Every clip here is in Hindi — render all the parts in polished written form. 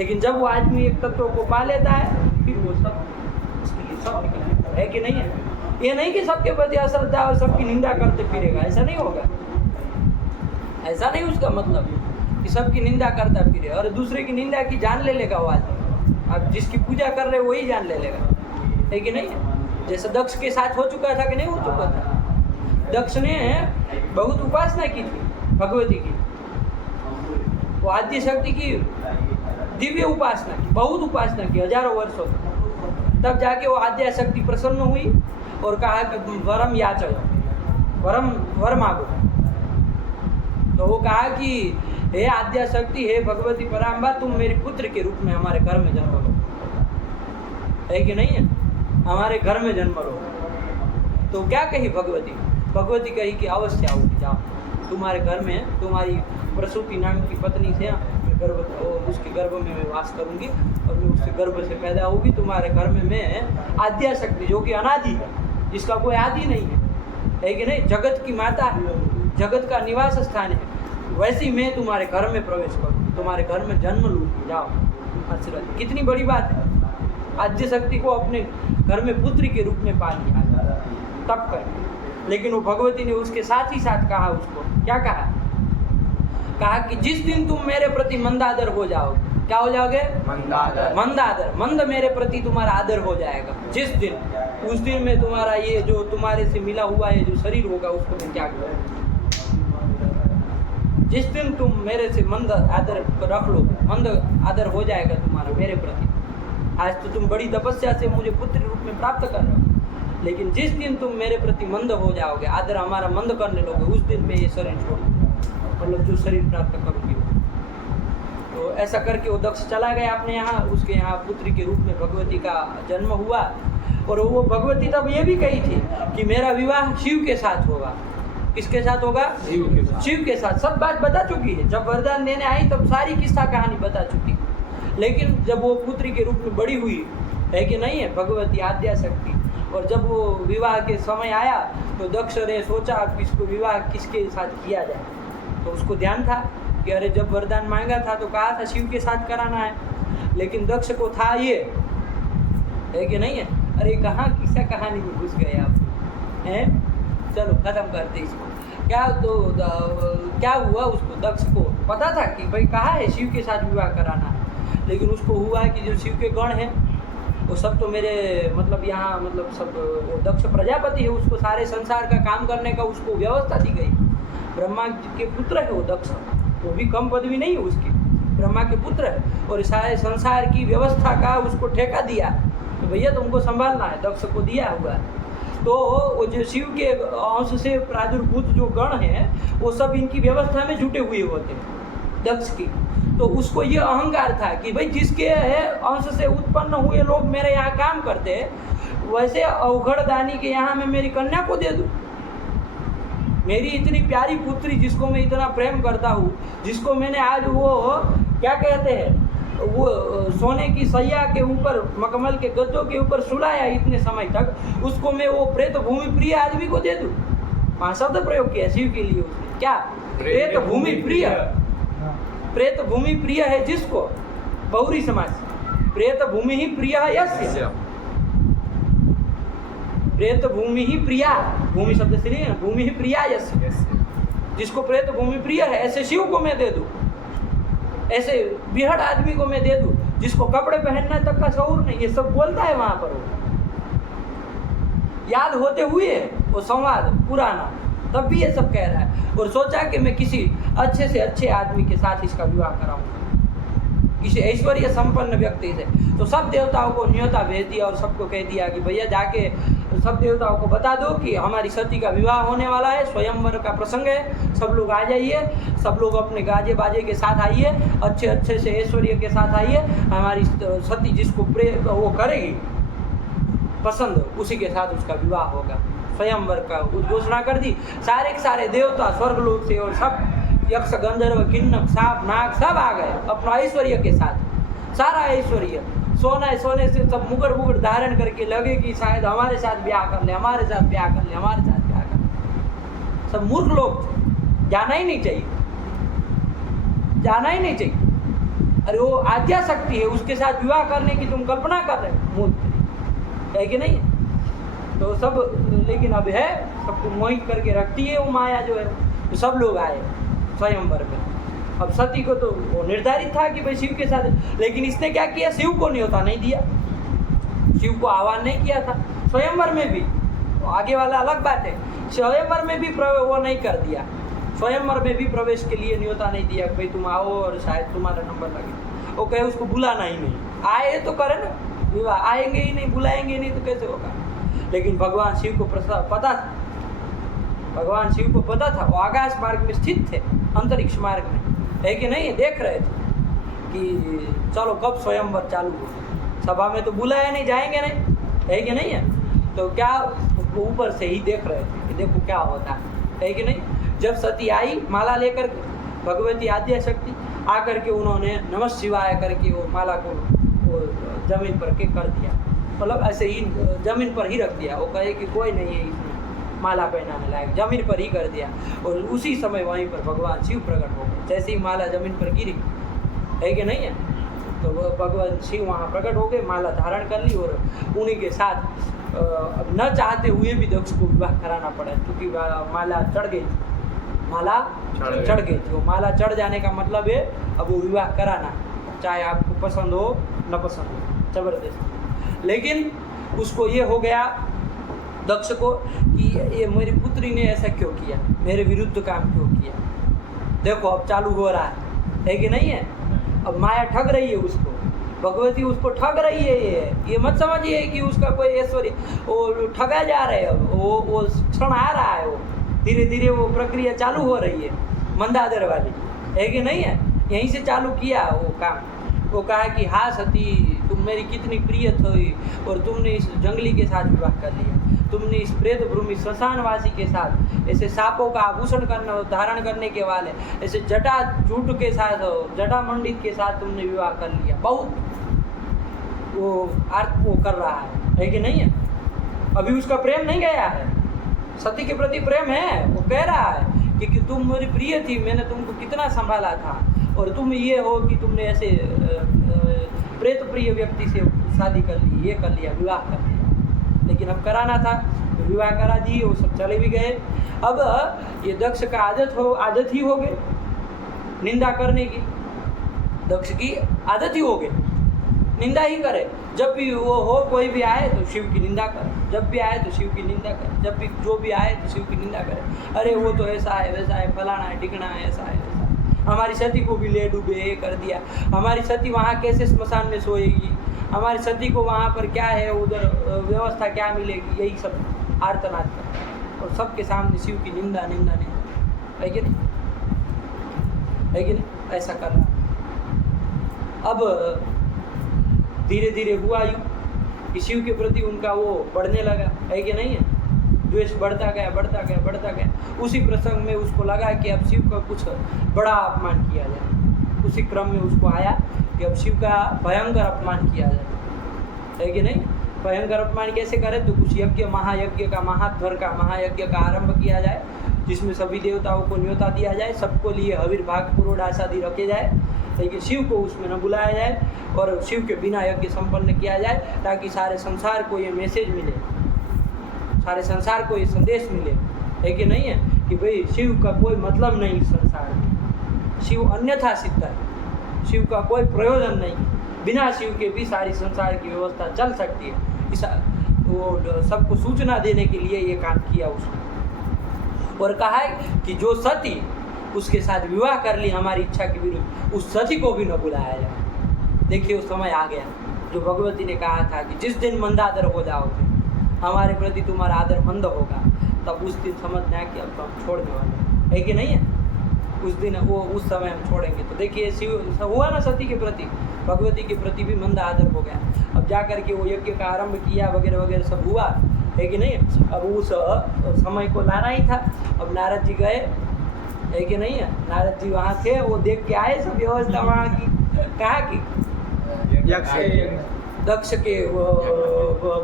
लेकिन जब वो आदमी एक तत्व को पा लेता है फिर वो सब उसके लिए सब निकल जाता है कि नहीं है। ये नहीं कि सबके प्रति अश्रद्धा और सबकी निंदा करते फिरेगा, ऐसा नहीं होगा। ऐसा नहीं उसका मतलब कि सबकी निंदा करता फिरे और दूसरे की निंदा की जान ले लेगा वो आदमी। आप जिसकी पूजा कर रहे हो वही जान ले लेगा, है कि नहीं है। जैसे दक्ष के साथ हो चुका था कि नहीं हो चुका था। दक्ष ने बहुत उपासना की थी भगवती की, वो आद्य शक्ति की दिव्य उपासना की, बहुत उपासना की हजारों वर्षों तक। तब जाके वो आद्य शक्ति प्रसन्न हुई और कहा कि वरम याचो, वर मांगो। तो वो कहा कि हे आद्या शक्ति, हे भगवती पराम्बा, तुम मेरे पुत्र के रूप में हमारे घर में जन्म लो, है कि नहीं है, हमारे घर में जन्म लो। तो क्या कही भगवती? भगवती कही कि अवश्य आओगी, जाओ तुम्हारे घर में तुम्हारी प्रसूति नाम की पत्नी से उसके गर्भ में मैं वास करूंगी और मैं उसके गर्भ से पैदा होगी। तुम्हारे घर में मैं आद्या शक्ति जो कि अनादि है, जिसका कोई आदि नहीं है कि नहीं, जगत की माता है, जगत का निवास स्थान है, वैसे मैं तुम्हारे घर में प्रवेश करूँगी, तुम्हारे घर में जन्म लूँगी, जाओ आशीर्वाद। कितनी बड़ी बात है, आद्य शक्ति को अपने घर में पुत्री के रूप में पा लिया तब कर। लेकिन वो भगवती ने उसके साथ ही साथ कहा, उसको क्या कहा? कहा कि जिस दिन तुम मेरे प्रति मंदादर हो जाओगे, क्या हो जाओगे? मंदादर। मंद मेरे प्रति तुम्हारा आदर हो जाएगा जिस दिन, उस दिन में तुम्हारा ये जो तुम्हारे से मिला हुआ है जो शरीर होगा उसको मैं त्याग करूँगा। जिस दिन तुम मेरे से मंद आदर रख लो, मंद आदर हो जाएगा तुम्हारा मेरे प्रति। आज तो तुम बड़ी तपस्या से मुझे पुत्र रूप में प्राप्त कर रहे हो, लेकिन जिस दिन तुम मेरे प्रति मंद हो जाओगे, आदर हमारा मंद करने लोगे, उस दिन मैं ये शरीर छोड़ दूँगा, मतलब जो शरीर प्राप्त करूँगी। तो ऐसा करके वो दक्ष चला गया अपने यहाँ, उसके यहाँ पुत्री के रूप में भगवती का जन्म हुआ। और वो भगवती तब ये भी कही थी कि मेरा विवाह शिव के साथ होगा। किसके साथ होगा? शिव के साथ। सब बात बता चुकी है, जब वरदान देने आई तब सारी किस्सा कहानी बता चुकी। लेकिन जब वो पुत्री के रूप में बड़ी हुई, है कि नहीं है, भगवती आद्या शक्ति, और जब वो विवाह के समय आया तो दक्ष ने सोचा कि इसको विवाह किसके साथ किया जाए। तो उसको ध्यान था कि अरे जब वरदान मांगा था तो कहा था शिव के साथ कराना है, लेकिन दक्ष को था ये, है कि नहीं है। अरे कहाँ किस्सा कहानी में घुस गए आप, हैं? चलो खत्म करते इसको। क्या हुआ, उसको दक्ष को पता था कि भाई कहा है शिव के साथ विवाह कराना है, लेकिन उसको हुआ कि जो शिव के गण हैं वो सब तो मेरे मतलब यहाँ मतलब सब, वो दक्ष प्रजापति है, उसको सारे संसार का काम करने का उसको व्यवस्था दी गई। ब्रह्मा के पुत्र है वो दक्ष, वो भी कम पदवी नहीं है उसकी, ब्रह्मा के पुत्र है, और सारे संसार की व्यवस्था का उसको ठेका दिया तो भैया तुमको संभालना है, दक्ष को दिया हुआ है। तो वो जो शिव के अंश से प्रादुर्भूत जो गण हैं वो सब इनकी व्यवस्था में जुटे हुए होते हैं दक्ष की। तो उसको ये अहंकार था कि भाई जिसके अंश से उत्पन्न हुए लोग मेरे यहाँ काम करते हैं, वैसे अवघड़ दानी के यहाँ मैं मेरी कन्या को दे दूँ। मेरी इतनी प्यारी पुत्री जिसको मैं इतना प्रेम करता हूँ, जिसको मैंने आज वो क्या कहते हैं वो सोने की सैया के ऊपर, मखमल के गद्दों के ऊपर सुलाया इतने समय तक, उसको मैं वो प्रेत भूमि प्रिय आदमी को दे दूँ। वहाँ शब्द प्रयोग किया शिव के लिए उसने, क्या? प्रेत भूमि प्रिय। प्रेत भूमि प्रिय है जिसको, बहुरी समाज, प्रेत भूमि ही प्रिय है यस्य, प्रेत भूमि ही प्रिया, भूमि शब्द से नहीं है, भूमि ही प्रिया यस्य, जिसको प्रेत भूमि प्रिय है ऐसे शिव को मैं दे दूँ, ऐसे बिहड़ आदमी को मैं दे दूँ जिसको कपड़े पहनना तक का शऊर नहीं। ये सब बोलता है वहाँ पर, वो याद होते हुए वो संवाद पुराना, तब भी ये सब कह रहा है। और सोचा कि मैं किसी अच्छे से अच्छे आदमी के साथ इसका विवाह कराऊंगा, किसी ऐश्वर्य संपन्न व्यक्ति से। तो सब देवताओं को न्योता भेज दिया और सबको कह दिया कि भैया जाके सब देवताओं को बता दो कि हमारी सती का विवाह होने वाला है, स्वयंवर का प्रसंग है, सब लोग आ जाइए, सब लोग अपने गाजे बाजे के साथ आइए, अच्छे अच्छे से ऐश्वर्य के साथ आइए, हमारी सती जिसको वो करेगी पसंद, उसी के साथ उसका विवाह होगा। स्वयंवर का उद्घोषणा कर दी। सारे के सारे देवता स्वर्गलोक से और सब यक्ष गंधर्व किन्नक सांप नाग सब आ गए अपना ऐश्वर्य के साथ, सारा ऐश्वर्य सोने से सब मुगर मुगर धारण करके लगे कि शायद हमारे साथ ब्याह कर ले, हमारे साथ ब्याह कर ले, हमारे साथ ब्याह कर ले। सब मूर्ख लोग, जाना ही नहीं चाहिए, जाना ही नहीं चाहिए। अरे वो आद्या शक्ति है, उसके साथ विवाह करने की तुम कल्पना कर रहे हो, मूर्ख है कि नहीं है? तो सब, लेकिन अब है सबको मोहित करके रखती है वो माया जो है। तो सब लोग आए स्वयंवर में। अब सती को तो वो निर्धारित था कि भाई शिव के साथ, लेकिन इसने क्या किया, शिव को न्योता नहीं दिया, शिव को आह्वान नहीं किया था स्वयंवर में भी। तो आगे वाला अलग बात है, स्वयंवर में भी वो नहीं कर दिया, स्वयंवर में भी प्रवेश के लिए न्योता नहीं दिया, भाई तुम आओ और शायद तुम्हारा नंबर लगे। वो कहे उसको बुलाना ही नहीं, आए तो करे ना विवाह, आएंगे ही नहीं, बुलाएंगे नहीं तो कैसे होगा। लेकिन भगवान शिव को पता था, भगवान शिव को पता था, वो आकाश मार्ग में स्थित थे, अंतरिक्ष मार्ग में, है कि नहीं, देख रहे थे कि चलो कब स्वयंवर चालू हो, सभा में तो बुलाया नहीं, जाएंगे नहीं, है कि नहीं है। तो क्या ऊपर से ही देख रहे थे कि देखो क्या होता है कि नहीं। जब सती आई माला लेकर, भगवती आद्या शक्ति आकर के उन्होंने नमः शिवाय करके वो माला को वो जमीन पर के कर दिया, मतलब ऐसे ही जमीन पर ही रख दिया। वो कहे कि कोई नहीं है इसमें माला पहनाने लायक, जमीन पर ही कर दिया। और उसी समय वहीं पर भगवान शिव प्रकट हो गए, जैसे ही माला जमीन पर गिरी, है कि नहीं है, तो भगवान शिव वहाँ प्रकट हो गए, माला धारण कर ली। और उन्हीं के साथ न चाहते हुए भी दक्ष को विवाह कराना पड़ा, क्योंकि माला चढ़ गई, माला चढ़ गई थी। वो माला चढ़ जाने का मतलब है अब वो विवाह कराना, चाहे आपको पसंद हो न पसंद हो, जबरदस्त। लेकिन उसको ये हो गया दक्ष को कि ये मेरी पुत्री ने ऐसा क्यों किया, मेरे विरुद्ध काम क्यों किया। देखो अब चालू हो रहा है कि नहीं है। अब माया ठग रही है उसको, भगवती उसको ठग रही है। ये मत समझिए कि उसका कोई ऐश्वर्य, वो ठगा जा रहा है। अब वो क्षण आ रहा है, वो धीरे धीरे वो प्रक्रिया चालू हो रही है मंदादर वाली, है कि नहीं है। यहीं से चालू किया वो काम। वो कहा कि हाँ सती, तुम मेरी कितनी प्रिय थी और तुमने इस जंगली के साथ विवाह कर लिया, तुमने इस प्रेत भूमि श्मशानवासी के साथ, ऐसे सांपों का आभूषण करना धारण करने के वाले, ऐसे जटा जूट के साथ, जटा मंडित के साथ तुमने विवाह कर लिया। बहुत वो वो कर रहा है कि नहीं है। अभी उसका प्रेम नहीं गया है, सती के प्रति प्रेम है। वो कह रहा है कि तुम मेरी प्रिय थी, मैंने तुमको कितना संभाला था, और तुम ये हो कि तुमने ऐसे प्रेत प्रिय व्यक्ति से शादी कर ली, ये कर लिया, विवाह कर लिया। लेकिन अब कराना था तो विवाह करा दी, वो सब चले भी गए। अब ये दक्ष का आदत ही हो गई निंदा करने की, दक्ष की आदत ही हो गई, निंदा ही करे। जब भी वो हो, कोई भी आए तो शिव की निंदा करे, जब भी आए तो शिव की निंदा करे, जब भी जो भी आए तो शिव की निंदा करे। अरे वो तो ऐसा है, वैसा है, फलाना है, टिकना है, ऐसा है, वैसा है। हमारी सती को भी ले डूबे, ये कर दिया। हमारी सती वहाँ कैसे श्मशान में सोएगी, हमारी सती को वहाँ पर क्या है, उधर व्यवस्था क्या मिलेगी, यही सब आर्तनाद करता। और सबके सामने शिव की निंदा निंदा निंदा, है कि नहीं, है कि नहीं, ऐसा कर रहा। अब धीरे धीरे हुआ यूँ कि शिव के प्रति उनका वो बढ़ने लगा, है कि नहीं है, द्वेष बढ़ता गया बढ़ता गया बढ़ता गया। उसी प्रसंग में उसको लगा कि अब शिव का कुछ बड़ा अपमान किया जाए। उसी क्रम में उसको आया कि अब शिव का भयंकर अपमान किया जाए, है कि नहीं। भयंकर अपमान कैसे करें, तो कुछ यज्ञ, महायज्ञ का, महाध्वर का महायज्ञ का आरंभ किया जाए, जिसमें सभी देवताओं को न्योता दिया जाए, सबको लिए हविर्भाग पुरोडास आदि रखे जाए, लेकिन शिव को उसमें न बुलाया जाए और शिव के बिना यज्ञ संपन्न किया जाए, ताकि सारे संसार को ये मैसेज मिले, सारे संसार को ये संदेश मिले, है कि नहीं है, कि भाई शिव का कोई मतलब नहीं संसार में, शिव अन्यथा सिद्ध है, शिव का कोई प्रयोजन नहीं, बिना शिव के भी सारी संसार की व्यवस्था चल सकती है। इस वो सबको सूचना देने के लिए ये काम किया उसने। और कहा है कि जो सती उसके साथ विवाह कर ली हमारी इच्छा के विरुद्ध, उस सती को भी न बुलाया जाए। देखिए उस समय आ गया जो भगवती ने कहा था कि जिस दिन मंदादर हो जाओगे, हमारे प्रति तुम्हारा आदर मंद होगा, तब उस दिन समझना कि अब तो हम छोड़ने वाले, है कि नहीं है। उस दिन वो उस समय हम छोड़ेंगे। तो देखिए शिव हुआ ना, सती के प्रति, भगवती के प्रति भी मंद आदर हो गया। अब जा कर के वो यज्ञ का आरंभ किया, वगैरह वगैरह सब हुआ, है कि नहीं। अब उस समय को लाना ही था। अब नारद जी गए, है कि नहीं है, नारद जी वहाँ थे, वो देख के आए सब व्यवस्था वहाँ की, कहाँ की, दक्ष के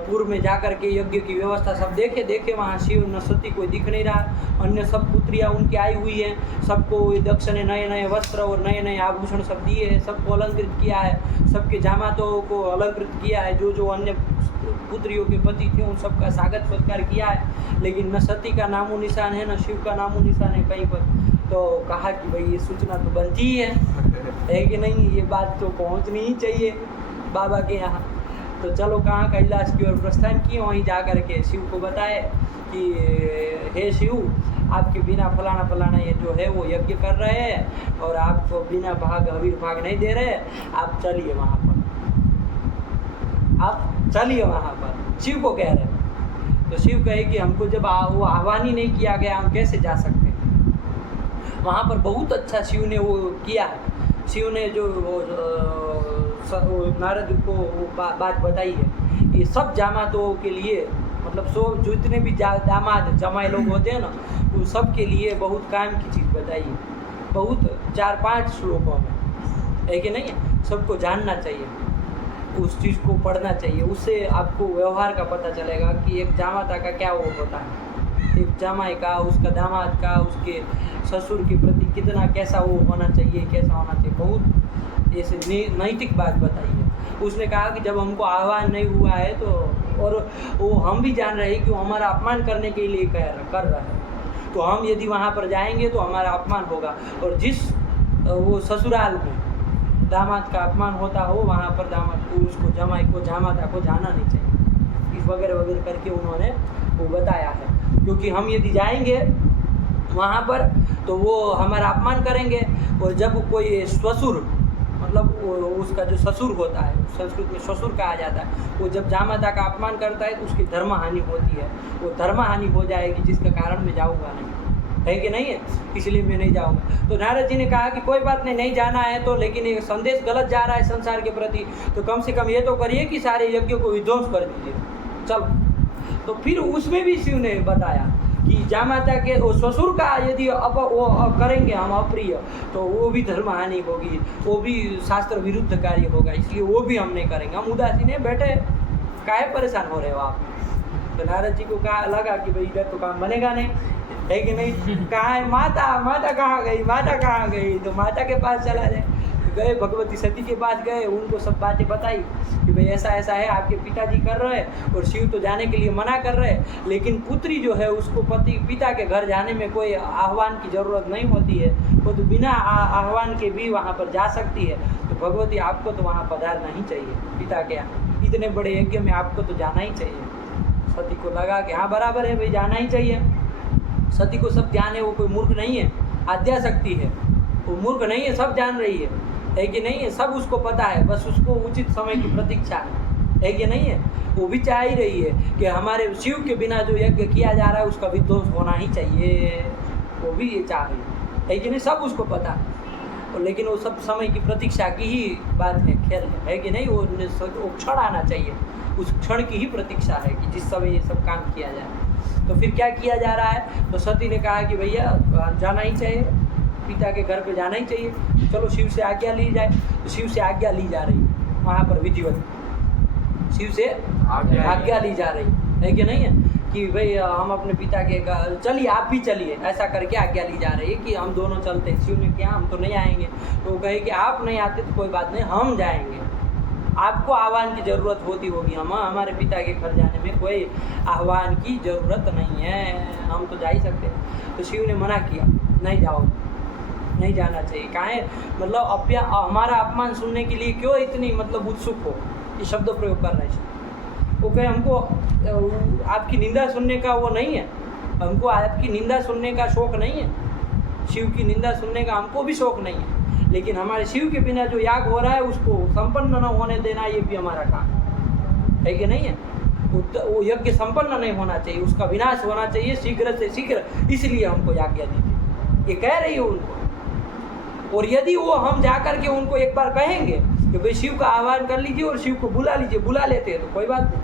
पूर्व में जाकर के यज्ञ की व्यवस्था सब देखे वहाँ शिव न सती कोई दिख नहीं रहा, अन्य सब पुत्रियाँ उनकी आई हुई हैं, सबको दक्ष ने नए नए वस्त्र और नए नए आभूषण सब दिए हैं, सबको अलंकृत किया है, सबके जामातों को अलंकृत किया है, जो अन्य पुत्रियों के पति थे उन सबका स्वागत सत्कार किया है, लेकिन न सती का नामो निशान है न शिव का नामो निशान है कहीं पर। तो कहा कि भाई ये सूचना तो बनती ही है कि नहीं, ये बात तो पहुंचनी ही चाहिए बाबा के यहाँ। तो चलो कहाँ कैलाश की ओर प्रस्थान किए, वहीं जा कर के शिव को बताए कि हे शिव, आपके बिना फलाना ये जो है वो यज्ञ कर रहे हैं और आपको बिना अबीर भाग नहीं दे रहे, आप चलिए वहाँ पर, आप चलिए वहाँ पर, शिव को कह रहे हैं। तो शिव कहे कि हमको जब वो आह्वान ही नहीं किया गया, हम कैसे जा सकते हैं वहाँ पर। बहुत अच्छा शिव ने वो किया है, शिव ने जो नारद को वो बात बताई है, ये सब जामातों के लिए, मतलब जितने भी दामाद जमाए लोग होते हैं ना, उन सब के लिए बहुत काम की चीज़ बताई है, बहुत 4-5 श्लोकों में, है कि नहीं है। सबको जानना चाहिए, उस चीज़ को पढ़ना चाहिए, उससे आपको व्यवहार का पता चलेगा कि एक जामाता का क्या वो होता है, एक जमाई का, उसका दामाद का, उसके ससुर के प्रति कितना कैसा वो होना चाहिए, कैसा होना चाहिए। बहुत ऐसे नैतिक बात बताई है। उसने कहा कि जब हमको आह्वान नहीं हुआ है तो, और वो हम भी जान रहे हैं कि वो हमारा अपमान करने के लिए कर रहा है, तो हम यदि वहाँ पर जाएंगे तो हमारा अपमान होगा, और जिस वो ससुराल में दामाद का अपमान होता हो वहाँ पर दामाद को, उसको जमाई को, जामाता को जाना नहीं चाहिए, इस वगैरह वगैरह करके उन्होंने वो बताया है। क्योंकि हम यदि जाएंगे वहाँ पर तो वो हमारा अपमान करेंगे, और जब कोई ससुर, मतलब उसका जो ससुर होता है, संस्कृत में ससुर कहा जाता है, वो जब जामाता का अपमान करता है तो उसकी धर्म हानि होती है, वो धर्म हानि हो जाएगी, जिसका कारण मैं जाऊँगा नहीं, है कि नहीं है, इसलिए मैं नहीं जाऊँगा। तो नारद जी ने कहा कि कोई बात नहीं जाना है तो, लेकिन ये संदेश गलत जा रहा है संसार के प्रति, तो कम से कम ये तो करिए कि सारे यज्ञों को विध्वंस कर दीजिए, चलो। तो फिर उसमें भी शिव ने बताया कि जामाता के वो ससुर का यदि वो करेंगे हम अप्रिय, तो वो भी धर्म हानि होगी, वो भी शास्त्र विरुद्ध कार्य होगा, इसलिए वो भी हम नहीं करेंगे। हम उदासीन है, बैठे काहे परेशान हो रहे हो आप। तो नारद जी को कहा लगा कि भाई इधर तो काम बनेगा नहीं, है कि नहीं। कहाँ है माता कहाँ गई, तो माता के पास चला जाए। गए भगवती सती के पास गए, उनको सब बातें बताई कि भाई ऐसा है, आपके पिताजी कर रहे हैं और शिव तो जाने के लिए मना कर रहे हैं, लेकिन पुत्री जो है उसको पिता के घर जाने में कोई आह्वान की ज़रूरत नहीं होती है, वो तो बिना आह्वान के भी वहाँ पर जा सकती है। तो भगवती आपको तो वहाँ पधारना ही चाहिए, पिता के यहाँ इतने बड़े यज्ञ में आपको तो जाना ही चाहिए। सती को लगा कि हाँ बराबर है भाई, जाना ही चाहिए। सती को सब ध्यान है, वो कोई मूर्ख नहीं है, आद्या शक्ति है, वो मूर्ख नहीं है, सब जान रही है कि नहीं है, सब उसको पता है, बस उसको उचित समय की प्रतीक्षा है कि नहीं है। वो भी चाह ही रही है कि हमारे शिव के बिना जो यज्ञ किया जा रहा है उसका विध्वंस होना ही चाहिए, वो भी ये चाह रही है कि नहीं, सब उसको पता है। और लेकिन वो सब समय की प्रतीक्षा की ही बात है, खेल है कि नहीं। वो क्षण आना चाहिए, उस क्षण की ही प्रतीक्षा है कि जिस समय ये सब काम किया जाए। तो फिर क्या किया जा रहा है, तो सती ने कहा कि भैया जाना ही चाहिए, पिता के घर पे जाना ही चाहिए, चलो शिव से आज्ञा ली जाए। तो शिव से आज्ञा ली जा रही है वहाँ पर विधिवत, शिव से आज्ञा ली जा रही है कि नहीं है, कि भाई हम अपने पिता के चलिए, आप भी चलिए, ऐसा करके आज्ञा ली जा रही है कि हम दोनों चलते हैं। शिव ने कहा हम तो नहीं आएंगे, तो वो कहे कि आप नहीं आते तो कोई बात नहीं, हम जाएंगे, आपको आह्वान की ज़रूरत होती होगी, हमारे पिता के घर जाने में कोई आह्वान की ज़रूरत नहीं है, हम तो जा ही सकते हैं। तो शिव ने मना किया, नहीं जाओ, नहीं जाना चाहिए। काहे मतलब हमारा अपमान सुनने के लिए क्यों इतनी मतलब उत्सुक हो, ये शब्द प्रयोग कर रहे हैं। वो कहे हमको आपकी निंदा सुनने का वो नहीं है, हमको आपकी निंदा सुनने का शौक़ नहीं है, शिव की निंदा सुनने का हमको भी शौक़ नहीं है, लेकिन हमारे शिव के बिना जो याग हो रहा है उसको संपन्न न होने देना ये भी हमारा काम है कि नहीं है। वो यज्ञ संपन्न नहीं होना चाहिए, उसका विनाश होना चाहिए शीघ्र से शीघ्र, इसलिए हमको आज्ञा दीजिए, ये कह रही है उनको। और यदि वो हम जा कर के उनको एक बार कहेंगे कि भाई शिव का आह्वान कर लीजिए और शिव को बुला लीजिए, बुला लेते हैं तो कोई बात नहीं,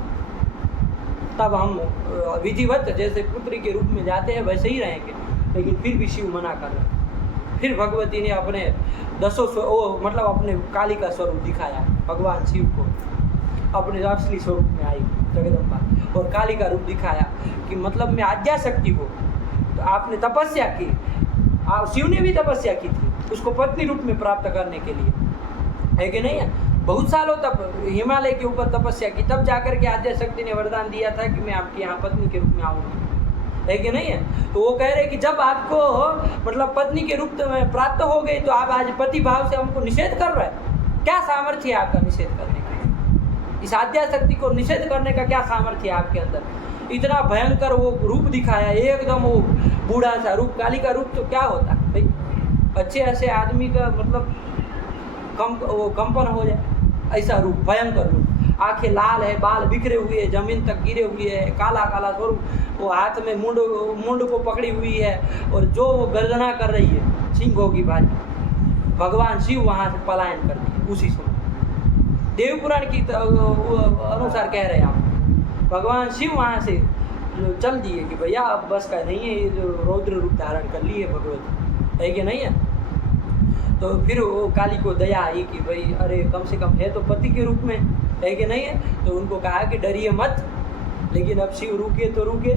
तब हम विधिवत जैसे पुत्री के रूप में जाते हैं वैसे ही रहेंगे। लेकिन फिर भी शिव मना कर रहे। फिर भगवती ने अपने 10 मतलब अपने काली का स्वरूप दिखाया भगवान शिव को, अपने असली स्वरूप में आई जगदम्बा और काली का रूप दिखाया कि मतलब मैं आद्या शक्ति हूँ। तो आपने तपस्या की, शिव ने भी तपस्या की थी उसको पत्नी रूप में प्राप्त करने के लिए, है कि नहीं है। बहुत सालों तक हिमालय के ऊपर तपस्या की, तब जाकर के आद्या शक्ति ने वरदान दिया था कि मैं आपके यहाँ पत्नी के रूप में आऊँगी, है कि नहीं है। तो वो कह रहे कि जब आपको मतलब पत्नी के रूप में प्राप्त हो गई तो आप आज पति भाव से हमको निषेध कर रहे हैं। क्या सामर्थ्य है आपका निषेध करने का? इस आद्या शक्ति को निषेध करने का क्या सामर्थ्य है आपके अंदर? इतना भयंकर वो रूप दिखाया, एकदम वो बूढ़ा सा रूप। काली का रूप तो क्या होता है भाई, अच्छे ऐसे आदमी का मतलब कंपन हो जाए, ऐसा रूप, भयंकर रूप। आंखें लाल है, बाल बिखरे हुए, जमीन तक गिरे हुए है, काला काला स्वरूप। वो हाथ में मुंड को पकड़ी हुई है और जो वो गर्जना कर रही है सिंहों की भांति। भगवान शिव वहाँ से पलायन कर दिए उसी समय। देव पुराण की अनुसार कह रहे हैं आप, भगवान शिव वहाँ से चल दिए कि भैया अब बस का नहीं है, ये जो रौद्र रूप धारण कर लिए भगवती, है कि नहीं है। तो फिर वो काली को दया आई कि भाई अरे कम से कम है तो पति के रूप में, है कि नहीं है। तो उनको कहा कि डरिए मत, लेकिन अब शिव रुके तो रुके,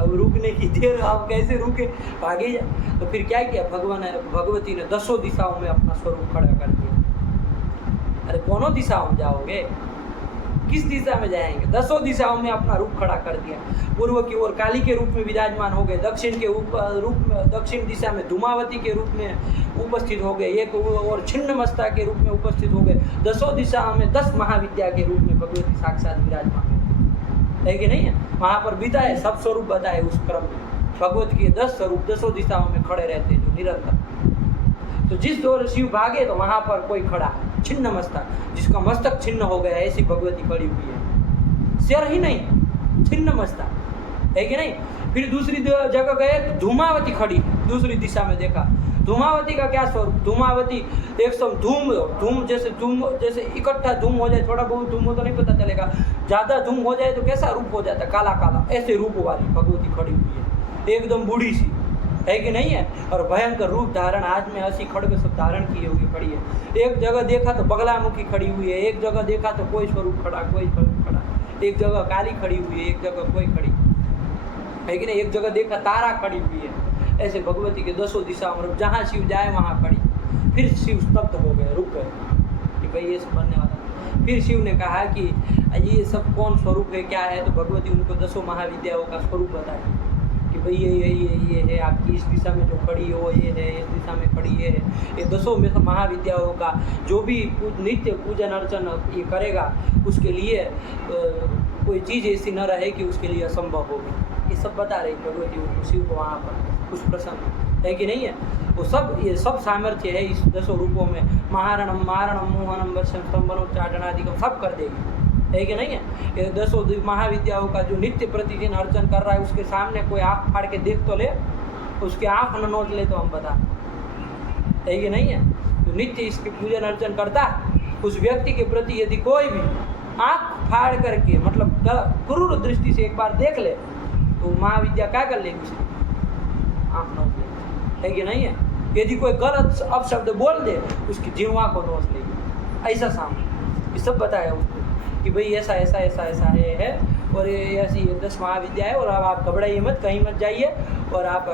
अब रुकने की देर, आप कैसे रुके, भागे जाए। तो फिर क्या किया भगवती ने 10 दिशाओं में अपना स्वरूप खड़ा कर दिया। अरे कौनों दिशाओं में जाओगे, किस दिशा में जाएंगे? 10 दिशाओं में अपना रूप खड़ा कर दिया। पूर्व की ओर काली के रूप में विराजमान हो गए, दक्षिण के रूप में, दक्षिण दिशा में धूमावती के रूप में उपस्थित हो गए, एक और छिन्नमस्ता के रूप में उपस्थित हो गए। 10 दिशाओं में 10 महाविद्या के रूप में भगवती साक्षात विराजमान है कि नहीं है। वहाँ पर बिताए सब स्वरूप बताए उस क्रम में। भगवती के 10 स्वरूप 10 दिशाओं में खड़े रहते जो निरंतर। तो जिस दौर शिव भागे तो वहाँ पर कोई खड़ा है छिन्न मस्तक, जिसका मस्तक छिन्न हो गया, ऐसी भगवती खड़ी हुई है। सिर ही नहीं, छिन्न मस्तक, है कि नहीं। फिर दूसरी जगह गए तो धूमावती खड़ी, दूसरी दिशा में देखा। धूमावती का क्या स्वरूप? धूमावती एक सौ धूम जैसे इकट्ठा धूम हो जाए, थोड़ा बहुत धूम हो तो नहीं पता चलेगा, ज़्यादा धूम हो जाए तो कैसा रूप हो जाता है, काला काला, ऐसे रूप वाली भगवती खड़ी हुई है, एकदम बूढ़ी सी, है कि नहीं है। और भयंकर रूप धारण, हाथ में 80 खड्ग सब धारण किए हुए खड़ी है। एक जगह देखा तो बगलामुखी खड़ी हुई है, एक जगह देखा तो कोई स्वरूप खड़ा, कोई स्वरूप खड़ा, एक जगह काली खड़ी हुई है, एक जगह कोई खड़ी, है कि नहीं। एक जगह देखा तारा खड़ी हुई है। ऐसे भगवती के 10 दिशा में जहाँ शिव जाए वहाँ खड़ी। फिर शिव स्तब्ध हो गए, रुक गए कि भाई ये सब बनने वाला। फिर शिव ने कहा कि ये सब कौन स्वरूप है, क्या है। तो भगवती उनको 10 महाविद्याओं का स्वरूप बताए कि भाई ये है आपकी इस दिशा में जो खड़ी हो, ये है इस दिशा में खड़ी है। ये 10 में महाविद्याओं का जो भी नित्य पूजन अर्चन ये करेगा, उसके लिए कोई चीज़ ऐसी न रहे कि उसके लिए असंभव होगी। ये सब बता रही भगवती उनको, शिव को वहाँ पर कुछ प्रसन्न, है कि नहीं है। वो सब ये सब सामर्थ्य है इस 10 रूपों में। महारणम मारणम मोहनम वर्षम स्तंभनम चाटनादिकम सब कर देगी, है कि नहीं है। ये 10 महाविद्याओं का जो नित्य प्रतिदिन अर्चन कर रहा है, उसके सामने कोई आँख फाड़ के देख तो ले, उसके आँख न नोच ले तो हम बता, है कि नहीं है। जो नित्य इसके पूजन अर्चन करता उस व्यक्ति के प्रति यदि कोई भी आँख फाड़ करके मतलब क्रूर दृष्टि से एक बार देख ले तो महाविद्या क्या कर लेगी उसकी, आँख नोच ले, है कि नहीं है। यदि कोई गलत अपशब्द बोल दे उसकी जिह्वा को नोच लेगी, ऐसा सामने ये सब बताया उसको कि भाई ऐसा ऐसा ऐसा ऐसा है और ये ऐसी 10 महाविद्या है। और अब आप घबराइए मत, कहीं मत जाइए और आप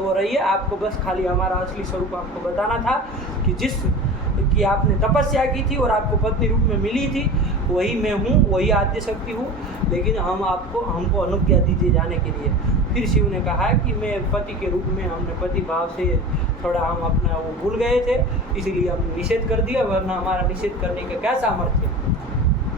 वो रहिए। आपको बस खाली हमारा असली स्वरूप आपको बताना था कि जिस कि आपने तपस्या की थी और आपको पत्नी रूप में मिली थी, वही मैं हूँ, वही आद्य शक्ति हूँ, लेकिन हमको अनुज्ञा दीजिए जाने के लिए। फिर शिव ने कहा कि मैं पति के रूप में, हमने पति भाव से थोड़ा हम अपना वो भूल गए थे, इसीलिए हमने निषेध कर दिया, वरना हमारा निषेध करने का क्या सामर्थ्य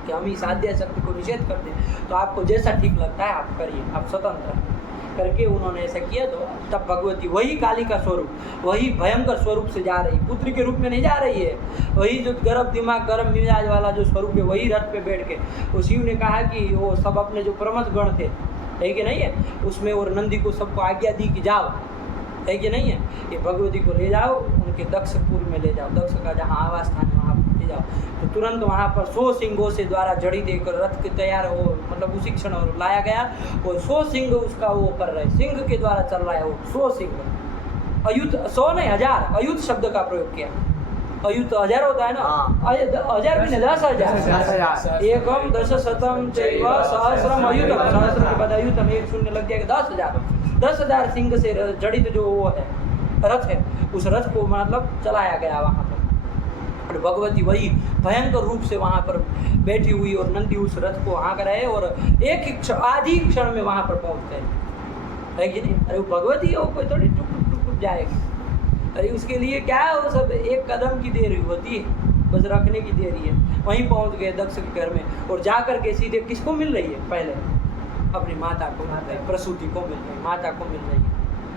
कि हम इस आद्य शक्ति को निषेध कर दें। तो आपको जैसा ठीक लगता है आप करिए, आप स्वतंत्र करके उन्होंने ऐसा किया। तो तब भगवती वही काली का स्वरूप, वही भयंकर स्वरूप से जा रही, पुत्री के रूप में नहीं जा रही है, वही जो गर्म दिमाग गर्म मिजाज वाला जो स्वरूप है, वही रथ पे बैठ के। वो शिव ने कहा कि वो सब अपने जो प्रमथ गण थे, है कि नहीं है, उसमें और नंदी को सबको आज्ञा दी कि जाओ, है कि नहीं है, ये भगवती को ले जाओ, उनके दक्षपुर में ले जाओ, दक्ष का जहाँ आवास स्थान है वहाँ ले जाओ। तो तुरंत वहाँ पर 100 सिंहों से द्वारा जड़ी देकर रथ के तैयार हो, मतलब उसी क्षण और लाया गया। और 100 सिंह उसका वो कर रहे, सिंह के द्वारा चल रहा है वो 100 सिंह, अयुत 100 नहीं 1000 अयुत शब्द का प्रयोग किया, अयुत 1000 होता है ना, 1000 भी नहीं 10,000। एकम 10,000 चैव सहस्रम अयुतम, सहस्र के बाद अयुतम, एक शून्य लग जाएगा 10,000। 10,000 सिंह से जड़ित जो वो है रथ है, उस रथ को मतलब चलाया गया वहाँ पर। और भगवती वही भयंकर रूप से वहाँ पर बैठी हुई और नंदी उस रथ को हाँक रहे और एक आधी क्षण में वहाँ पर पहुँच गए, है कि नहीं? अरे वो भगवती है, वो कोई थोड़ी टुक टुक टुक जाएगी। अरे उसके लिए क्या है, वो सब एक कदम की देरी होती है, बस रखने की देरी है। वहीं पहुँच गए दक्ष के घर में और जा कर के सीधे किसको मिल रही है? पहले अपनी माता को मिल रही, प्रसूति को मिल रही, माता को मिल रही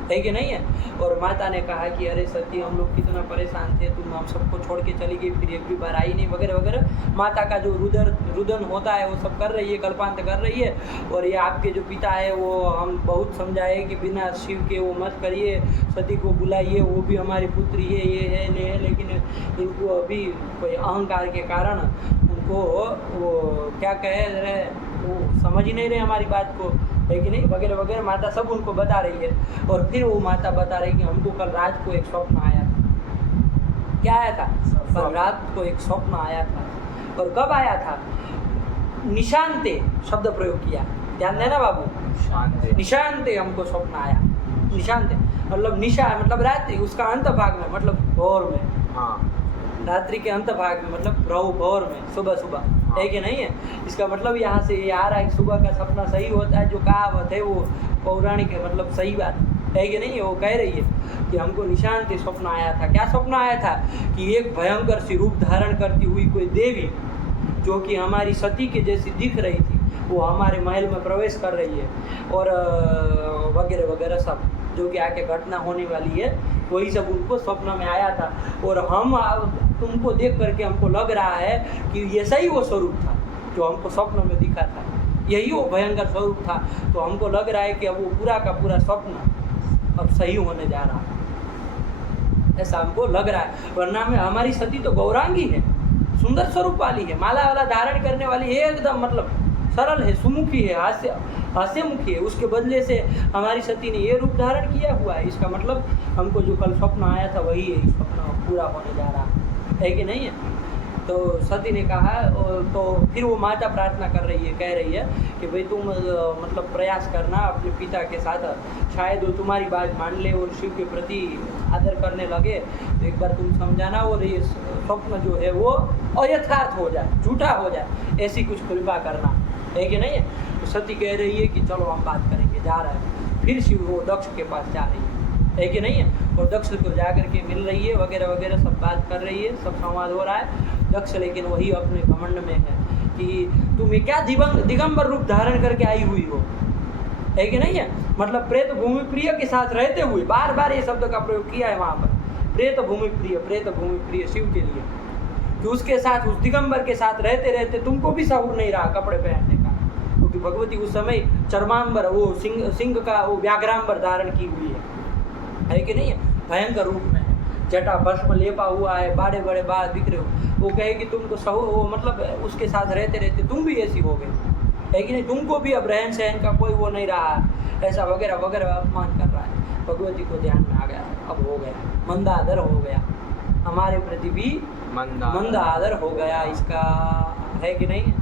है कि नहीं है? और माता ने कहा कि अरे सती, हम लोग कितना परेशान थे, तुम हम सबको छोड़ के चली गई, फिर एक भी बार आई नहीं, वगैरह वगैरह। माता का जो रुदन होता है वो सब कर रही है, कल्पांत कर रही है। और ये आपके जो पिता है वो हम बहुत समझाए कि बिना शिव के वो मत करिए, सती को बुलाइए, वो भी हमारी पुत्री है, ये है, लेकिन इनको अभी कोई अहंकार के कारण उनको वो क्या कहे रहे, वो समझ ही नहीं रहे हमारी बात को, है कि नहीं? वगैरह वगैरह माता सब उनको बता रही है। और फिर वो माता बता रही कि हमको कल रात को एक स्वप्न आया था। क्या आया था? कल रात को एक स्वप्न आया था। और कब आया था? निशांते शब्द प्रयोग किया, ध्यान देना बाबू, निशांते हमको स्वप्न आया। निशांते मतलब निशा मतलब रात्रि, उसका अंत भाग में मतलब भोर में, रात्रि के अंत भाग में मतलब भोर में, सुबह सुबह, है कि नहीं है? इसका मतलब यहाँ से ये आ रहा है कि सुबह का सपना सही होता है, जो कहावत है वो पौराणिक है, मतलब सही बात है कि नहीं है? वो कह रही है कि हमको निशांत स्वप्न आया था। क्या स्वप्न आया था? कि एक भयंकर सी रूप धारण करती हुई कोई देवी, जो कि हमारी सती के जैसी दिख रही थी, वो हमारे महल में प्रवेश कर रही है और वगैरह वगैरह सब जो कि आके घटना होने वाली है, वही सब उनको स्वप्न में आया था। और हम तुमको देख करके हमको लग रहा है कि ये सही वो स्वरूप था जो हमको स्वप्न में दिखा था, यही वो भयंकर स्वरूप था। तो हमको लग रहा है कि अब वो पूरा का पूरा स्वप्न अब सही होने जा रहा है, ऐसा हमको लग रहा है। वरना में हमारी सती तो गौरांगी है, सुंदर स्वरूप वाली है, माला वाला धारण करने वाली है, एकदम मतलब सरल है, सुमुखी है, हास्यमुखी है। उसके बदले से हमारी सती ने ये रूप धारण किया हुआ है। इसका मतलब हमको जो कल स्वप्न आया था वही है, स्वप्न पूरा होने जा रहा है कि नहीं है? तो सती ने कहा, तो फिर वो माता प्रार्थना कर रही है, कह रही है कि भाई तुम मतलब प्रयास करना अपने पिता के साथ, शायद वो तुम्हारी बात मान ले और शिव के प्रति आदर करने लगे, तो एक बार तुम समझाना और ये स्वप्न जो है वो अयथार्थ हो जाए, झूठा हो जाए, ऐसी कुछ कृपा करना, है कि नहीं है? तो सती कह रही है कि चलो हम बात करेंगे, जा रहे हैं। फिर शिव वो दक्ष के पास जा रही है कि नहीं है? और दक्ष को जा कर के मिल रही है, वगैरह वगैरह सब बात कर रही है, सब संवाद हो रहा है। दक्ष लेकिन वही अपने घमंड में है कि तुम ये क्या दिगंबर रूप धारण करके आई हुई हो, है कि नहीं है? मतलब प्रेत भूमि प्रिय के साथ रहते हुए, बार बार ये शब्द का प्रयोग किया है वहाँ पर, प्रेत भूमि प्रिय शिव के लिए, कि उसके साथ, उस दिगंबर के साथ रहते रहते तुमको भी सहूर नहीं रहा कपड़े पहनने का, क्योंकि भगवती उस समय चर्मांबर, वो सिंह का वो व्याघ्रांबर धारण की हुई है कि नहीं है? भयंकर रूप में है, जटा भस्म लेपा हुआ है, बड़े बड़े बाल बिखरे हो। वो कहे कि तुमको सहूर, वो मतलब उसके साथ रहते रहते तुम भी ऐसी हो गई, है कि नहीं? तुमको भी अब रहन सहन का कोई वो नहीं रहा, ऐसा वगैरह वगैरह अपमान कर रहा है। भगवती को ध्यान में आ गया, अब हो गया, मंदा आदर हो गया, हमारे प्रति भी मंदा आदर हो गया इसका, है कि नहीं?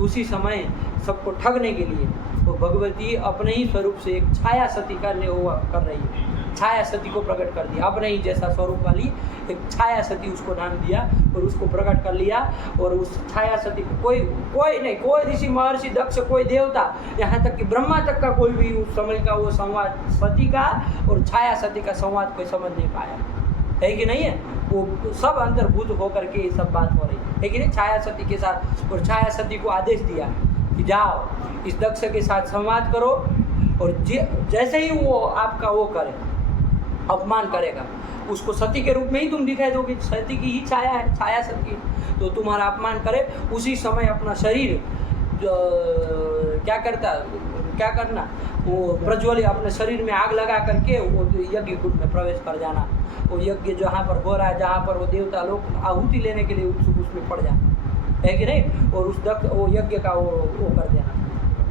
उसी समय सबको ठगने के लिए वो भगवती अपने ही स्वरूप से एक छाया सती का कर रही है, छाया सती को प्रकट कर दिया, अपने ही जैसा स्वरूप वाली एक छाया सती उसको नाम दिया और उसको प्रकट कर लिया। और उस छाया सती को कोई नहीं, कोई ऋषि महर्षि दक्ष, कोई देवता, यहाँ तक कि ब्रह्मा तक का कोई भी उस समय का वो संवाद सती का और छाया सती का संवाद कोई समझ नहीं पाया, है कि नहीं है? वो सब अंतर्भूत होकर के ये सब बात हो रही है कि नहीं? छाया सती के साथ, और छाया सती को आदेश दिया कि जाओ इस दक्ष के साथ संवाद करो, और जैसे ही वो आपका वो करे, अपमान करेगा, उसको सती के रूप में ही तुम दिखाई दोगे, सती की ही छाया है, छाया सती, तो तुम्हारा अपमान करे, उसी समय अपना शरीर क्या करना, वो प्रज्वल, अपने शरीर में आग लगा करके वो यज्ञ कुंड में प्रवेश कर जाना। वो यज्ञ जहाँ पर हो रहा है, जहाँ पर वो देवता लोग आहुति लेने के लिए उत्सुक, उसमें पड़ जाना, है कि नहीं? और उस वो यज्ञ का वो कर देना,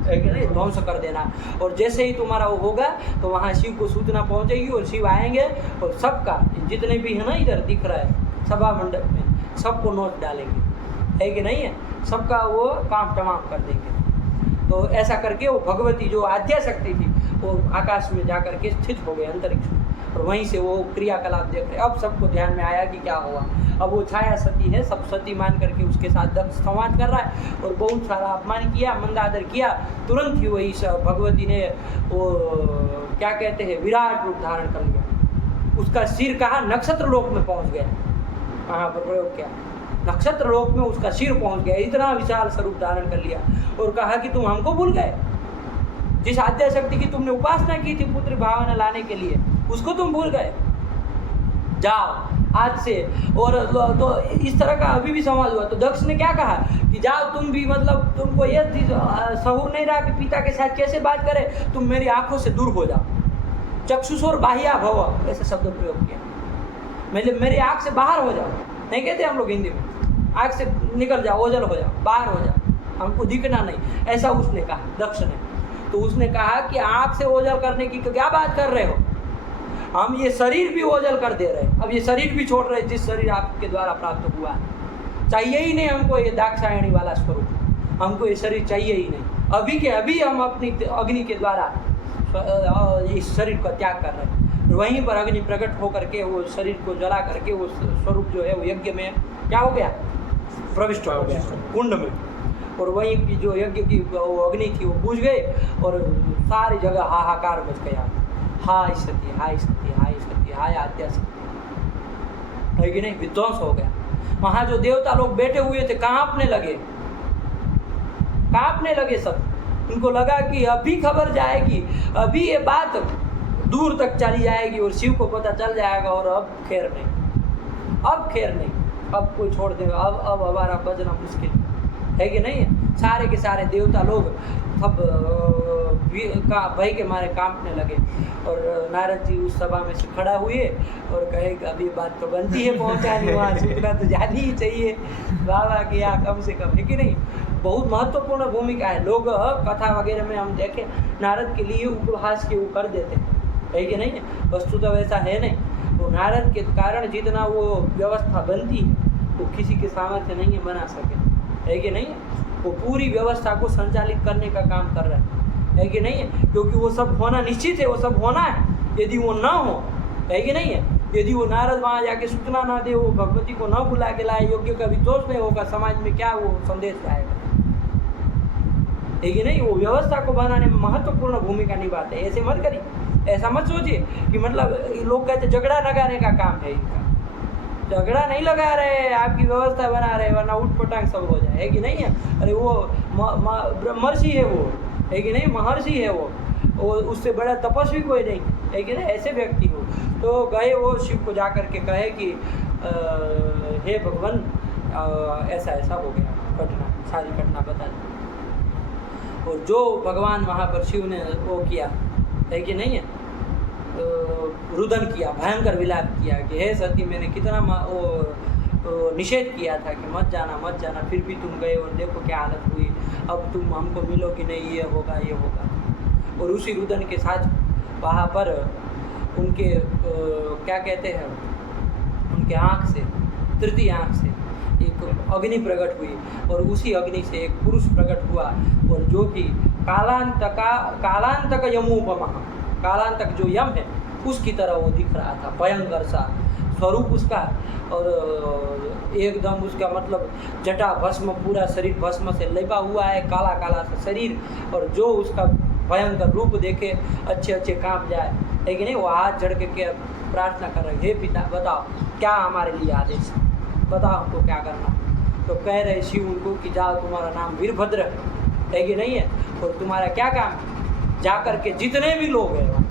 है कि नहीं? ध्वंस कर देना। और जैसे ही तुम्हारा वो होगा तो वहाँ शिव को सूचना पहुँचेगी और शिव आएंगे और सबका, जितने भी है ना इधर दिख रहा है, सभा मंडप में सबको नोच डालेंगे, है कि नहीं है, सबका वो काम तमाम कर देंगे। तो ऐसा करके वो भगवती जो आद्या शक्ति थी वो आकाश में जा करके स्थित हो गए, अंतरिक्ष में, और वहीं से वो क्रियाकलाप देख रहे। अब सबको ध्यान में आया कि क्या हुआ। अब वो छाया सती है, सब सती मान करके उसके साथ दक्ष संवाद कर रहा है और बहुत सारा अपमान किया, मंदादर किया। तुरंत ही वही भगवती ने वो क्या कहते हैं विराट रूप धारण कर लिया। उसका सिर कहाँ नक्षत्र लोक में पहुँच गया, वहाँ पर प्रयोग किया, नक्षत्र लोक में उसका सिर पहुँच गया, इतना विशाल स्वरूप धारण कर लिया और कहा कि तुम हमको भूल गए, जिस आद्या शक्ति की तुमने उपासना की थी पुत्र भावना लाने के लिए, उसको तुम भूल गए, जाओ आज से। और तो इस तरह का अभी भी संवाद हुआ। तो दक्ष ने क्या कहा कि जाओ तुम भी, मतलब तुमको ये सहूर नहीं रहा कि पिता के साथ कैसे बात करे, तुम मेरी आंखों से दूर हो जाओ, चक्षुषोर बाह्या भव, ऐसे शब्द प्रयोग किया, मेरी आँख से बाहर हो जाओ, नहीं कहते हम लोग हिंदी में, आँख से निकल जाओ, ओझल हो जाओ, बाहर हो जाओ, हमको दिखना नहीं, ऐसा उसने कहा दक्ष ने। तो उसने कहा कि आँख से ओझल करने की क्या बात कर रहे हो, हम ये शरीर भी ओझल कर दे रहे, अब ये शरीर भी छोड़ रहे जिस शरीर आपके द्वारा प्राप्त हुआ है, चाहिए ही नहीं हमको ये दाक्षायणी वाला स्वरूप, हमको ये शरीर चाहिए ही नहीं, अभी के अभी हम अपनी अग्नि के द्वारा इस शरीर का त्याग कर रहे हैं। वहीं पर अग्नि प्रकट होकर के वो शरीर को जला करके वो स्वरूप जो है वो यज्ञ में क्या हो गया, प्रविष्ट हो गया कुंड में, और वहीं की जो यज्ञ की वो अग्नि थी वो बुझ गई और सारी जगह हाहाकार मच गया, हाय सती हाय सती हाय सती हाय आद्या सती, है कि नहीं, विध्वंस हो गया। वहाँ जो देवता लोग बैठे हुए थे कांपने लगे सब, उनको लगा कि अभी खबर जाएगी, अभी ये बात दूर तक चली जाएगी और शिव को पता चल जाएगा और अब खैर नहीं, अब कोई छोड़ देगा, अब हमारा बचना मुश्किल है कि नहीं है। सारे के सारे देवता लोग सब भय के मारे कांपने लगे और नारद जी उस सभा में से खड़ा हुए और कहे कि अभी बात तो बनती है पहुँचानी, वहाँ सूचना तो जानी ही चाहिए बाबा की, यहाँ कम से कम, है कि नहीं। बहुत महत्वपूर्ण भूमिका है। लोग कथा वगैरह में हम देखें नारद के लिए उपहास के वो कर देते हैं, है कि नहीं, वस्तु तो वैसा है नहीं। वो नारद के कारण जितना वो व्यवस्था बनती है वो किसी के सामर्थ्य नहीं है बना सके, है कि नहीं। वो पूरी व्यवस्था को संचालित करने का काम कर रहा है कि नहीं है, क्योंकि वो सब होना निश्चित है, वो सब होना है। यदि वो ना हो, है कि नहीं है, यदि वो नारद वहाँ जाके सूचना ना दे, वो भगवती को न बुला के लाए, योग्य का विद्वेष नहीं होगा, समाज में क्या वो संदेश जाएगा, है कि नहीं। वो व्यवस्था को बनाने में महत्वपूर्ण भूमिका निभाते हैं। ऐसे मत करिए, ऐसा मत सोचिए कि मतलब लोग कहते झगड़ा लगाने का काम है इनका, झगड़ा नहीं लगा रहे, आपकी व्यवस्था बना रहे, वरना उठ पटांग सब हो जाए, है कि नहीं है। अरे वो ब्रह्मर्षि है, वो है कि नहीं, महर्षि है वो उससे बड़ा तपस्वी कोई नहीं, है कि नहीं। ऐसे व्यक्ति हो तो गए वो शिव को जा कर के कहे कि हे भगवान ऐसा ऐसा हो गया, घटना सारी घटना बता दी। और जो भगवान वहाँ पर शिव ने वो किया, है कि नहीं है, रुदन किया, भयंकर विलाप किया कि हे सती मैंने कितना वो निषेध किया था कि मत जाना, फिर भी तुम गए और देखो क्या हालत हुई, अब तुम हमको मिलो कि नहीं, ये होगा। और उसी रुदन के साथ वहाँ पर उनके क्या कहते हैं, उनके आँख से, तृतीय आँख से एक अग्नि प्रकट हुई और उसी अग्नि से एक पुरुष प्रकट हुआ, और जो कि कालांतक यमोपमा, कालांतक जो यम है उसकी तरह वो दिख रहा था, भयंकर सा स्वरूप उसका। और एकदम उसका मतलब जटा भस्म, पूरा शरीर भस्म से लेपा हुआ है, काला काला सा शरीर, और जो उसका भयंकर रूप देखे अच्छे कांप जाए, है कि नहीं। वो हाथ जड़ के प्रार्थना कर रहे, हे पिता बताओ क्या हमारे लिए आदेश है, बताओ हमको क्या करना। तो कह रहे शिव उनको कि जाओ, तुम्हारा नाम वीरभद्र है कि नहीं है, और तुम्हारा क्या काम है, जा कर के जितने भी लोग हैं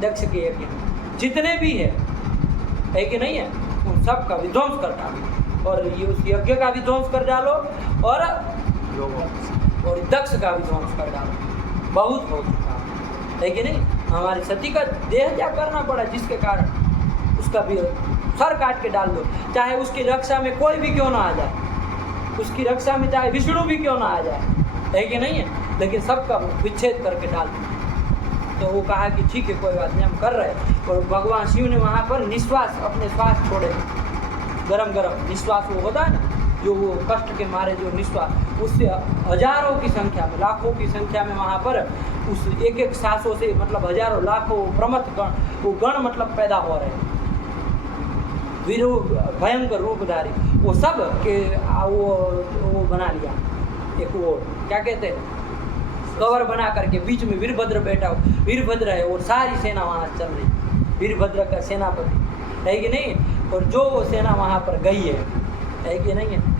दक्ष के यज्ञ में, जितने भी है कि नहीं है, उन सब का विध्वंस कर डालो, और ये उस यज्ञ का विध्वंस कर डालो और दक्ष का विध्वंस कर डालो। बहुत हो चुका है कि नहीं। हमारी सती का देह त्याग करना पड़ा, जिसके कारण उसका भी सर काट के डाल दो, चाहे उसकी रक्षा में कोई भी क्यों ना आ जाए, उसकी रक्षा में चाहे विष्णु भी क्यों ना आ जाए, है कि नहीं है, लेकिन सबका विच्छेद करके डाल दो। तो वो कहा कि ठीक है कोई बात नहीं, हम कर रहे हैं। और भगवान शिव ने वहाँ पर निश्वास, अपने श्वास छोड़े, गरम गरम निश्वास वो होता है ना, जो वो कष्ट के मारे जो निश्वास, उससे हजारों की संख्या में, लाखों की संख्या में वहाँ पर उस एक एक सांसों से मतलब हजारों लाखों प्रमथ गण, वो गण मतलब पैदा हो रहे हैं, भयंकर रूपधारी, वो सब के वो बना लिया एक वो क्या कहते हैं कवर बना करके, बीच में वीरभद्र बैठा, वीरभद्र है और सारी सेना वहाँ चल रही, वीरभद्र का सेनापति है कि नहीं, और जो वो सेना वहाँ पर गई है कि नहीं है।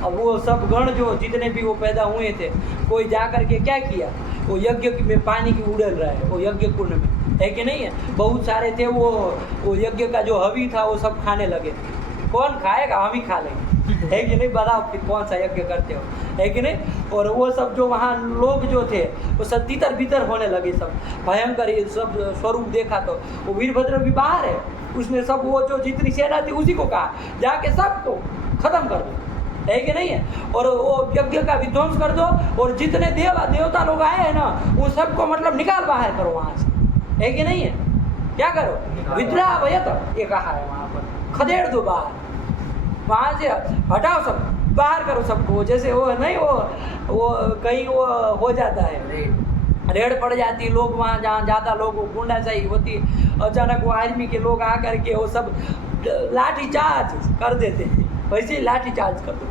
अब वो सब गण जो जितने भी वो पैदा हुए थे, कोई जा करके क्या किया, वो यज्ञ में पानी की उड़ल रहा है, वो यज्ञ कुंड में है कि नहीं है, बहुत सारे थे, वो यज्ञ का जो हवी था वो सब खाने लगे। कौन खाएगा, हम ही खा लेंगे, है कि नहीं, बताओ फिर कौन सा यज्ञ करते हो, है कि नहीं। और वो सब जो वहाँ लोग जो थे वो सब तितर बितर होने लगे, सब भयंकर ये सब स्वरूप देखा तो वो वीरभद्र भी बाहर है, उसने सब वो जो जितनी सेना थी उसी को कहा जाके सबको खत्म कर दो, है कि नहीं है, और वो यज्ञ का विध्वंस कर दो, और जितने देवता लोग आए हैं ना वो सबको मतलब निकाल बाहर करो वहाँ से, है कि नहीं है, क्या करो, विद्रावयत ये कहा है वहाँ पर, खदेड़ दो बाहर, वहाँ से हटाओ सब, बाहर करो सबको, जैसे वो नहीं वो कहीं वो हो जाता है, रेड पड़ जाती है, लोग वहाँ जहाँ ज़्यादा लोग गुंडाशाही होती, अचानक वो आर्मी के लोग आ करके वो सब लाठी चार्ज कर देते हैं, वैसे ही लाठी चार्ज कर दो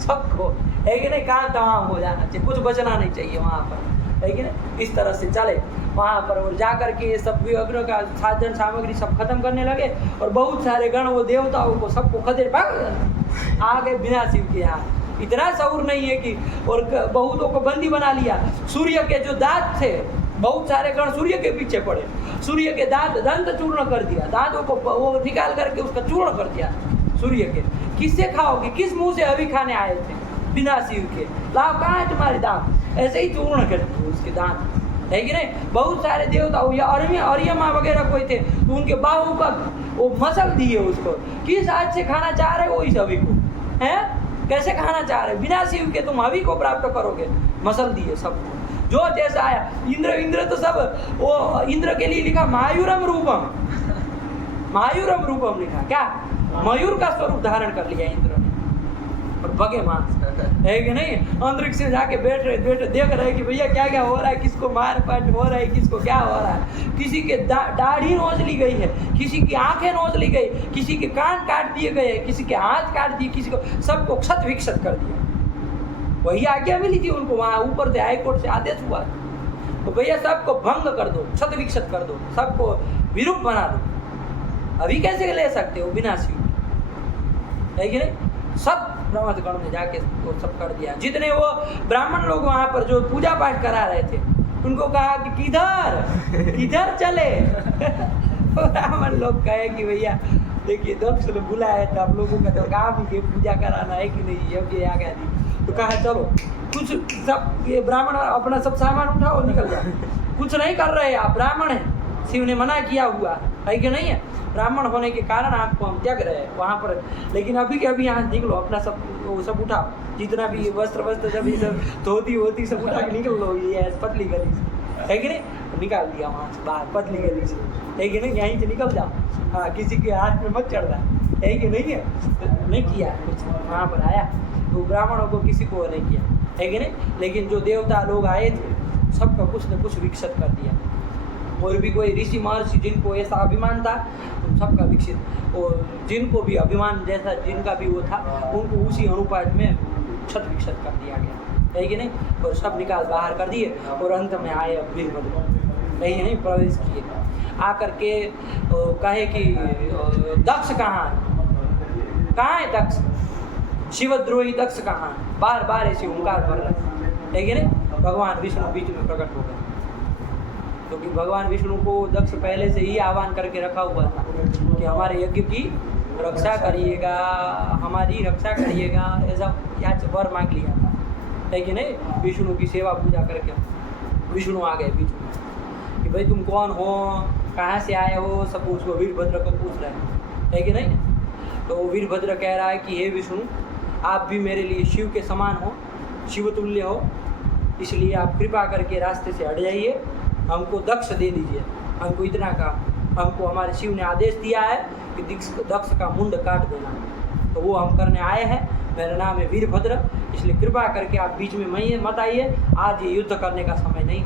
सबको, है कि नहीं, काम तमाम हो जाना चाहिए, कुछ बचना नहीं चाहिए वहाँ पर, है कि नहीं, इस तरह से चले वहाँ पर। और जा करके ये सब अग्र का साधन सामग्री सब खत्म करने लगे, और बहुत सारे गण वो देवताओं को सबको खदेड़ भाग आ गए बिना शिव के यहाँ, इतना शऊर नहीं है कि, और बहुतों को बंदी बना लिया। सूर्य के जो दांत थे, बहुत सारे गण सूर्य के पीछे पड़े, सूर्य के दंत चूर्ण कर दिया, दांतों को वो निकाल करके उसका चूर्ण कर दिया सूर्य के। किससे खाओगे, किस मुंह से अभी खाने आए थे बिना शिव के, लाओ कहाँ है तुम्हारे दांत, ऐसे ही चूर्ण कर दिए उसके दांत, है कि नहीं। बहुत सारे देवता या अर्यमा वगैरह कोई थे तो उनके बाहु का वो मसल दिए उसको, किस आज से खाना चाह रहे हो इस हवि को, हैं कैसे खाना चाह रहे, बिना शिव के तुम हवि को प्राप्त करोगे, मसल दिए सबको जो जैसा आया। इंद्र तो सब वो इंद्र के लिए लिखा मायूरम रूपम, मायूरम रूपम लिखा, क्या मयूर का स्वरूप धारण कर लिया इंद्र ने, और बगे मांस, है कि नहीं। अंतरिक्ष से जाके बैठ रहे देख रहे कि भैया क्या क्या हो रहा है, किसको मार पट हो रहा है, किसको क्या हो रहा है, किसी के दाढ़ी नोच ली गई है, किसी की आंखें नोच ली गई, किसी के कान काट दिए गए, किसी के हाथ काट दिए, किसी को सबको क्षत विक्षत कर दिया। वही आज्ञा मिली थी उनको, वहाँ ऊपर से हाई कोर्ट से आदेश हुआ तो भैया सबको भंग कर दो, क्षत विक्षत कर दो, सबको विरूप बना दो। अभी कैसे ले सकते हो बिना शिव, है कि नहीं। सब ब्रह्मगण में जाके वो सब कर दिया। जितने वो ब्राह्मण लोग वहाँ पर जो पूजा पाठ करा रहे थे उनको कहा कि किधर चले ब्राह्मण लोग कहे कि भैया देखिए दक्ष ने बुलाया था आप लोगों का तो काम ही पूजा कराना है कि नहीं, यज्ञ आ गया तो कहा चलो कुछ सब ये ब्राह्मण अपना सब सामान उठाओ निकल जाओ, कुछ नहीं कर रहे आप ब्राह्मण हैं, शिव ने मना किया हुआ है कि नहीं है, ब्राह्मण होने के कारण आपको हम त्याग रहे हैं वहाँ पर। लेकिन अभी के अभी यहाँ निकलो, अपना सब वो सब उठाओ, जितना भी वस्त्र जब ये सब धोती होती सब उठा के निकल लो, ये पतली गली से, है कि नहीं, निकाल दिया वहाँ से बाहर पतली गली से, है कि नहीं, यहीं से निकल जाओ, हाँ किसी के हाथ में मत चढ़ना, है कि नहीं है, तो नहीं किया कुछ वहाँ पर आया तो ब्राह्मणों को किसी को नहीं किया, है कि नहीं। लेकिन जो देवता लोग आए थे सबका कुछ न कुछ विकसित कर दिया। और भी कोई ऋषि महर्षि जिनको ऐसा अभिमान था उन सबका विकसित, और जिनको भी अभिमान जैसा जिनका भी वो था उनको उसी अनुपात में क्षत विकसित कर दिया गया, है कि नहीं। और सब निकाल बाहर कर दिए और अंत में आए वीरभद्र, है कि नहीं, प्रवेश किए। आकर के कहे कि दक्ष कहाँ है दक्ष, शिवद्रोही दक्ष कहाँ है, बार बार ऐसी हुंकार कर रहे, है कि नहीं। भगवान विष्णु बीच में प्रकट हो गए, क्योंकि भगवान विष्णु को दक्ष पहले से ही आह्वान करके रखा हुआ था कि हमारे यज्ञ की रक्षा करिएगा, हमारी रक्षा करिएगा, ऐसा याच वर मांग लिया था, है कि नहीं। विष्णु की सेवा पूजा करके विष्णु आ गए बीच में कि भाई तुम कौन हो, कहाँ से आए हो, सब उसको वीरभद्र को पूछ रहे हैं, है कि नहीं। तो वीरभद्र कह रहा है कि हे विष्णु, आप भी मेरे लिए शिव के समान हो, शिवतुल्य हो, इसलिए आप कृपा करके रास्ते से हट जाइए, हमको दक्ष दे दीजिए, हमको इतना काम, हमको हमारे शिव ने आदेश दिया है कि दक्ष का मुंड काट देना, तो वो हम करने आए हैं। मेरा नाम है वीरभद्र, इसलिए कृपा करके आप बीच में मत आइए। आज ये युद्ध करने का समय नहीं,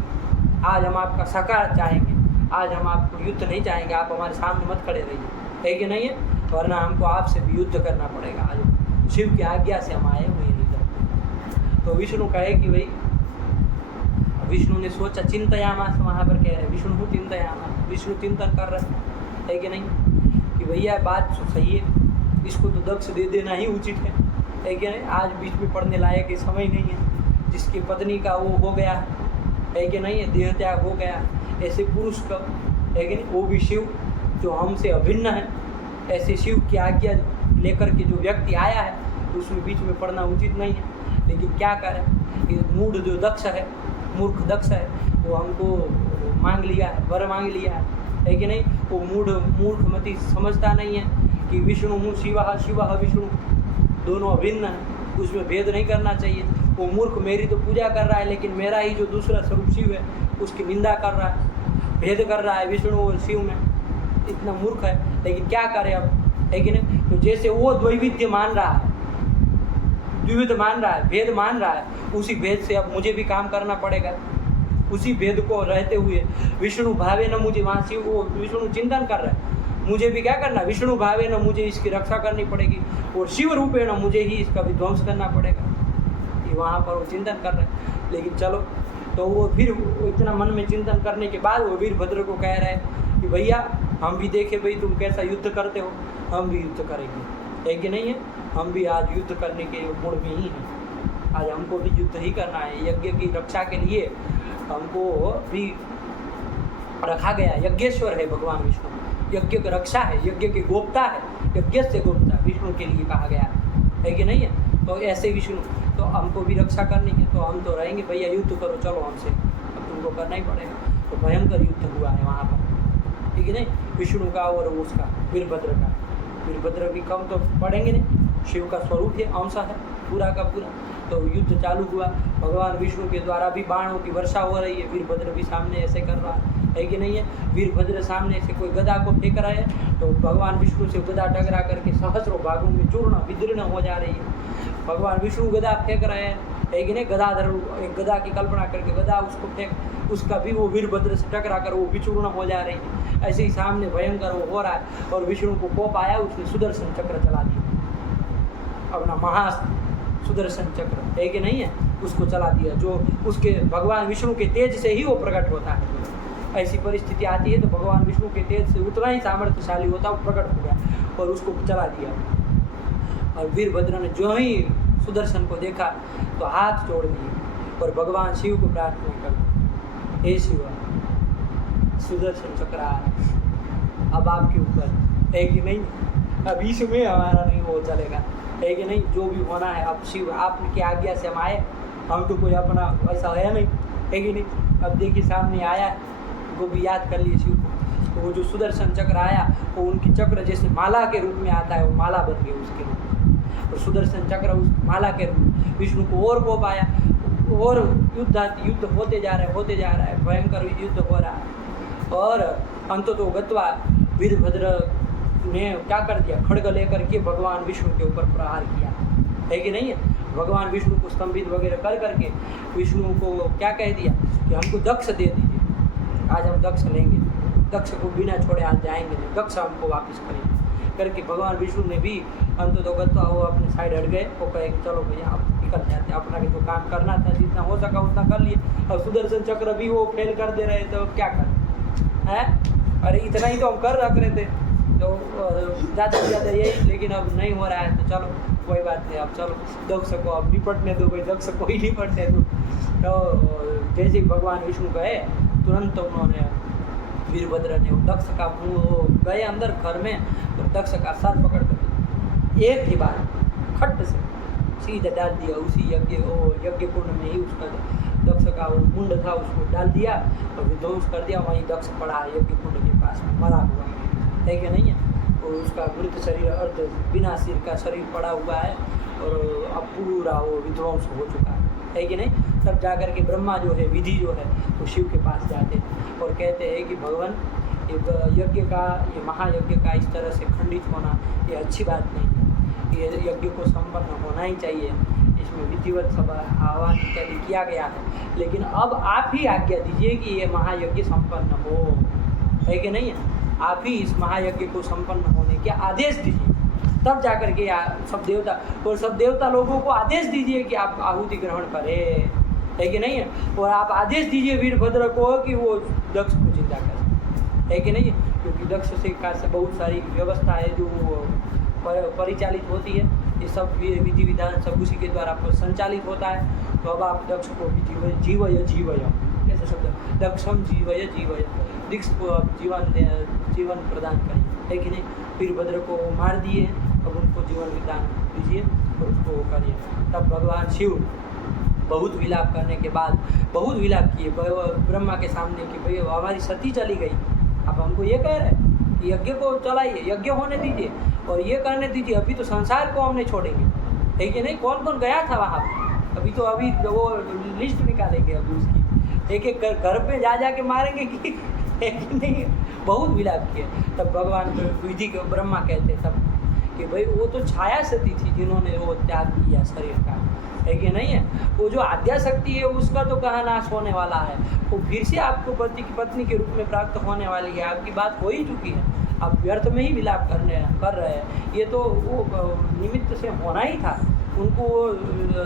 आज हम आपका सहकार चाहेंगे, आज हम आपको युद्ध नहीं चाहेंगे। आप हमारे सामने मत खड़े रहिए, है कि नहीं है, वरना हमको आपसे भी युद्ध करना पड़ेगा। आज शिव की आज्ञा से हम आए हुए हैं इधर। तो विष्णु कहे कि भाई, विष्णु ने सोचा, चिंतयामास, वहाँ पर कह रहे विष्णु चिंतयामास, विष्णु चिंतन कर रहे है कि नहीं, कि भैया बात सही है, इसको तो दक्ष दे देना ही उचित है कि नहीं। आज बीच में पढ़ने लायक ये समय नहीं है, जिसकी पत्नी का वो हो गया है कि नहीं है, देह त्याग हो गया, ऐसे पुरुष का है कि नहीं, वो भी शिव जो हमसे अभिन्न है, ऐसे शिव की आज्ञा लेकर के जो व्यक्ति आया है, तो उसमें बीच में पढ़ना उचित नहीं है। लेकिन क्या करें, ये मूढ़ जो दक्ष है, मूर्ख दक्ष है, वो हमको मांग लिया है, वर मांग लिया है कि नहीं। वो मूर्खमती समझता नहीं है कि विष्णु शिव विष्णु दोनों अभिन्न है, उसमें भेद नहीं करना चाहिए। वो मूर्ख मेरी तो पूजा कर रहा है, लेकिन मेरा ही जो दूसरा स्वरूप शिव है उसकी निंदा कर रहा है, भेद कर रहा है विष्णु और शिव में, इतना मूर्ख है। लेकिन क्या करे अब, है कि नहीं। तो जैसे वो द्वैविध्य मान रहा है, द्विविध मान रहा है, भेद मान रहा है, उसी भेद से अब मुझे भी काम करना पड़ेगा। उसी भेद को रहते हुए विष्णु भावे न मुझे, वहाँ शिव वो विष्णु चिंतन कर रहा है, मुझे भी क्या करना, विष्णु भावे न मुझे इसकी रक्षा करनी पड़ेगी, और शिव रूपे न मुझे ही इसका विध्वंस करना पड़ेगा। ये वहाँ पर वो चिंतन कर रहे हैं। लेकिन चलो, तो वो फिर इतना मन में चिंतन करने के बाद वो वीरभद्र को कह रहे हैं कि भैया हम भी देखे भाई तुम कैसा युद्ध करते हो, हम भी युद्ध करेंगे, है कि नहीं है। हम भी आज युद्ध करने के मूड में ही हैं, आज हमको भी युद्ध ही करना है। यज्ञ की रक्षा के लिए हमको भी रखा गया, यज्ञेश्वर है भगवान विष्णु, यज्ञ की रक्षा है, यज्ञ के गोप्ता है, यज्ञ से गोप्ता विष्णु के लिए कहा गया है कि नहीं है। तो ऐसे विष्णु, तो हमको भी रक्षा करनी है, तो हम तो रहेंगे भैया, युद्ध करो चलो हमसे, अब तुमको करना ही पड़ेगा। तो भयंकर युद्ध हुआ है वहाँ पर, ठीक है नहीं, विष्णु का और उसका वीरभद्र का। वीरभद्र भी कम तो पढ़ेंगे नहीं, शिव का स्वरूप है, अंश है पूरा का पूरा। तो युद्ध चालू हुआ, भगवान विष्णु के द्वारा भी बाणों की वर्षा हो रही है, वीरभद्र भी सामने ऐसे कर रहा है कि नहीं है। वीरभद्र सामने से कोई गदा को फेंक रहा है, तो भगवान विष्णु से गदा टकरा करके सहस्रों भागों में चूर्ण विदीर्ण हो जा रही है। भगवान विष्णु गदा फेंक रहे हैं, है कि नहीं, गदाधर एक गदा की कल्पना करके गदा उसको फेंक, उसका भी वो वीरभद्र से टकरा कर वो विचूर्ण हो जा रही है। ऐसे ही सामने भयंकर वो हो रहा है, और विष्णु को कोप आया, उसने सुदर्शन चक्र चला दिया, अपना महा सुदर्शन चक्र, है कि नहीं है, उसको चला दिया, जो उसके भगवान विष्णु के तेज से ही वो प्रकट होता है। ऐसी परिस्थिति आती है तो भगवान विष्णु के तेज से उतना ही सामर्थ्यशाली होता है, वो प्रकट हो गया और उसको चला दिया। और वीरभद्र ने जो ही सुदर्शन को देखा तो हाथ जोड़ दिए और भगवान शिव को प्रार्थना कर, हे शिव, सुदर्शन चक्र आ रहा अब आपके ऊपर, है कि नहीं, अब इसमें हमारा नहीं वो चलेगा, है कि नहीं, जो भी होना है अब शिव आपकी आज्ञा से हम आए, हम तो कोई अपना ऐसा है नहीं, है कि नहीं। अब देखिए सामने आया, वो भी याद कर लिए शिव को, तो वो जो सुदर्शन चक्र आया वो उनकी चक्र जैसे माला के रूप में आता है, वो माला बन गई उसके रूप में, और सुदर्शन चक्र उस माला के रूप में विष्णु को और कोप आया, और युद्ध होते जा रहा है, भयंकर युद्ध हो रहा है। और अंततो गत्वा वीरभद्र ने क्या कर दिया, खड्ग लेकर के भगवान विष्णु के ऊपर प्रहार किया, है कि नहीं है। भगवान विष्णु को स्तंभित वगैरह कर करके विष्णु को क्या कह दिया कि हमको दक्ष दे दीजिए, आज हम दक्ष लेंगे, दक्ष को बिना छोड़े आज जाएंगे नहीं, दक्ष हमको वापस करेंगे करके भगवान विष्णु ने भी अंततो गत्वा वो अपने साइड हट गए। वो कहे कि चलो भैया आप निकल जाते, अपना जो काम करना था जितना हो सका उतना कर लिए, और सुदर्शन चक्र भी वो फेल कर दे रहे, तो क्या कर है, अरे इतना ही तो हम कर रख रहे थे, तो ज़्यादा से ज़्यादा यही, लेकिन अब नहीं हो रहा है तो चलो कोई बात नहीं, अब चलो दक्ष को अब निपटने दो, कोई दक्ष को ही निपटने दो। तो जैसे भगवान विष्णु कहे तुरंत उन्होंने वीरभद्र ने दक्ष का गए अंदर घर में, तो दक्ष का सर पकड़ कर एक ही बार खट से सीधा डाल दिया उसी यज्ञ कुंड में ही, उसका दक्ष का वो मुंड था उसको डाल दिया और विध्वंस कर दिया। वहीं दक्ष पड़ा यज्ञ कुंड के पास में मरा हुआ है कि नहीं है, और उसका मृत शरीर अर्ध बिना सिर का शरीर पड़ा हुआ है, और अब पूरा वो विध्वंस हो चुका है कि नहीं। तब जाकर के ब्रह्मा जो है, विधि जो है, वो शिव के पास जाते हैं और कहते हैं कि भगवान एक यज्ञ का, ये महायज्ञ का इस तरह से खंडित होना ये अच्छी बात नहीं है, ये यज्ञ को संपन्न होना ही चाहिए, इसमें विधिवत सब आह्वान इत्यादि किया गया है। लेकिन अब आप ही आज्ञा दीजिए कि ये महायज्ञ संपन्न हो, है कि नहीं है? आप ही इस महायज्ञ को संपन्न होने के आदेश दीजिए, तब जाकर के सब देवता और सब देवता लोगों को आदेश दीजिए कि आप आहुति ग्रहण करें, है कि नहीं है? और आप आदेश दीजिए वीरभद्र को कि वो दक्ष को जिंदा करें, है कि नहीं? क्योंकि दक्ष से बहुत सारी व्यवस्था है जो परिचालित होती है, ये सब विधि विधान सब उसी के द्वारा संचालित होता है। तो अब आप दक्ष को भी जीवय ऐसे शब्द, दक्षम जीवय दक्ष को अब जीवन प्रदान करें, है कि नहीं? वीरभद्र को मार दिए, अब उनको जीवन विधान दीजिए और उसको वो करिए। तब भगवान शिव बहुत विलाप करने के बाद बहुत विलाप किए ब्रह्मा के सामने कि भाई हमारी सती चली गई, अब हमको ये कह रहे हैं कि यज्ञ को चलाइए, यज्ञ होने दीजिए और ये करने दीजिए, अभी तो संसार को हम नहीं छोड़ेंगे, है कि नहीं? कौन कौन गया था वहाँ, अभी वो लिस्ट निकालेंगे अभी उसकी, एक एक घर पे जा के मारेंगे कि है कि नहीं? बहुत विलाप किए। तब भगवान विधि के ब्रह्मा कहते तब कि भाई वो तो छाया सती थी जिन्होंने वो त्याग किया शरीर का, है कि नहीं है? वो जो आद्या शक्ति है उसका तो कहाँ नाश होने वाला है, वो फिर से आपको पति की पत्नी के रूप में प्राप्त होने वाली है, आपकी बात हो ही चुकी है, आप व्यर्थ में ही विलाप कर रहे हैं। ये तो वो निमित्त से होना ही था, उनको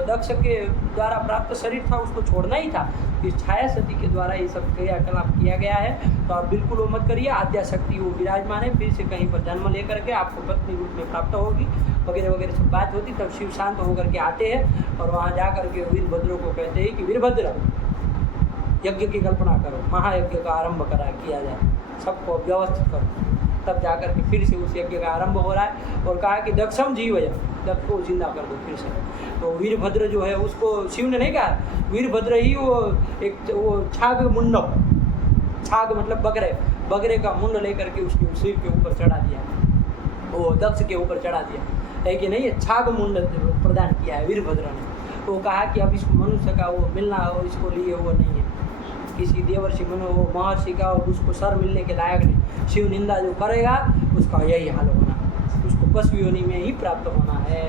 दक्ष के द्वारा प्राप्त शरीर था उसको छोड़ना ही था, इस छाया सती के द्वारा ये सब क्रियाकलाप किया गया है। तो आप बिल्कुल वो मत करिए, आद्या शक्ति वो विराजमान है, फिर से कहीं पर जन्म लेकर के आपको पत्नी रूप में प्राप्त होगी वगैरह वगैरह सब बात होती। तब शिव शांत होकर के आते हैं और वहाँ जा करके वीरभद्र को कहते हैं कि वीरभद्र यज्ञ की कल्पना करो, महायज्ञ का आरंभ किया जाए, सबको व्यवस्थित करो। तब जाकर के फिर से उस यज्ञ का आरंभ हो रहा है और कहा कि दक्षम जीवय, दक्ष को जिंदा कर दो फिर से। तो वीरभद्र जो है उसको शिव ने नहीं कहा, वीरभद्र ही वो छाग मुंडम, छाग मतलब बकरे का मुंड लेकर के उसके सिर के ऊपर चढ़ा दिया, वो दक्ष के ऊपर चढ़ा दिया, है कि नहीं? छाग मुंड प्रदान किया है वीरभद्र ने। तो कहा कि अब इसको मनुष्य का वो मिलना हो इसको लिए वो नहीं है, किसी देवर्षि वो महर्षि का और उसको सर मिलने के लायक नहीं। शिव निंदा जो करेगा उसका यही हाल होना, उसको पशु योनि में ही प्राप्त होना है।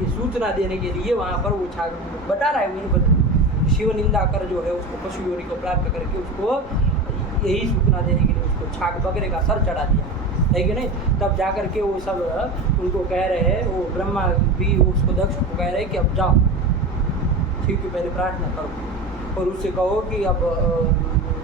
ये सूचना देने के लिए वहाँ पर वो छाग बता रहा है वीरभद्र, शिव निंदा कर जो है उसको पशु योनि को प्राप्त करके उसको यही सूचना देने के लिए उसको छाग बकरे का सर चढ़ा दिया, है कि नहीं? तब जाकर के वो सब उनको कह रहे हैं, वो ब्रह्मा भी उसको दक्ष को कह रहे हैं कि अब जाओ शिव की पहले प्रार्थना करो और उससे कहो कि अब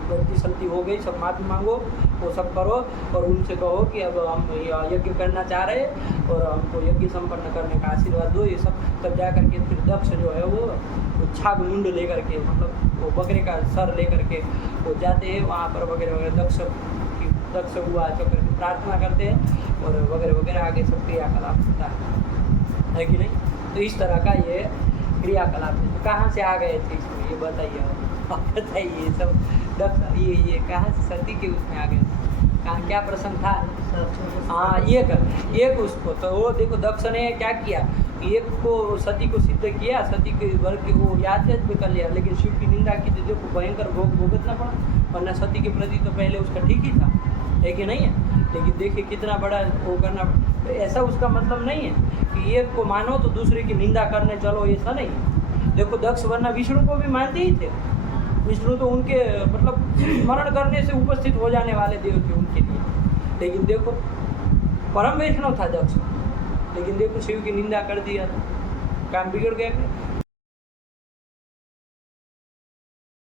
गलती सलती हो गई, सब माफ़ी मांगो, वो सब करो और उनसे कहो कि अब हम यज्ञ करना चाह रहे हैं और हमको यज्ञ संपन्न करने का आशीर्वाद दो, ये सब। तब जा करके फिर दक्ष जो है वो छाग मुंड लेकर के, मतलब वो बकरे का सर लेकर के वो जाते हैं वहाँ पर वगैरह वगैरह, दक्ष हुआ चक्कर की प्रार्थना करते हैं और वगैरह वगैरह आगे सब क्रियाकलाप होता है कि नहीं? तो इस तरह का ये क्रियाकलाप है। तो कहाँ से आ गए थे इसमें, ये बताइए आप बताइए। सब दक्ष ये कहाँ से सती के उसमें आ गए, कहाँ क्या प्रसंग था? हाँ, एक उसको तो वो देखो दक्ष ने क्या किया, एक को सती को सिद्ध किया, सती के वर्ग के वो याद भी कर लिया, लेकिन शिव की निंदा की तो देखो भयंकर भोग भुगतना पड़ा, वरना सती के प्रति तो पहले उसका ठीक ही था, है कि नहीं है? लेकिन देखिए कितना बड़ा वो करना। तो ऐसा उसका मतलब नहीं है कि एक को मानो तो दूसरे की निंदा करने चलो, ऐसा नहीं है। देखो दक्ष वरना विष्णु को भी मानते ही थे, विष्णु तो उनके मतलब स्मरण करने से उपस्थित हो जाने वाले देव थे उनके लिए। लेकिन देखो परम वैष्णव था दक्ष, लेकिन देखो शिव की निंदा कर दिया, काम बिगड़ गया।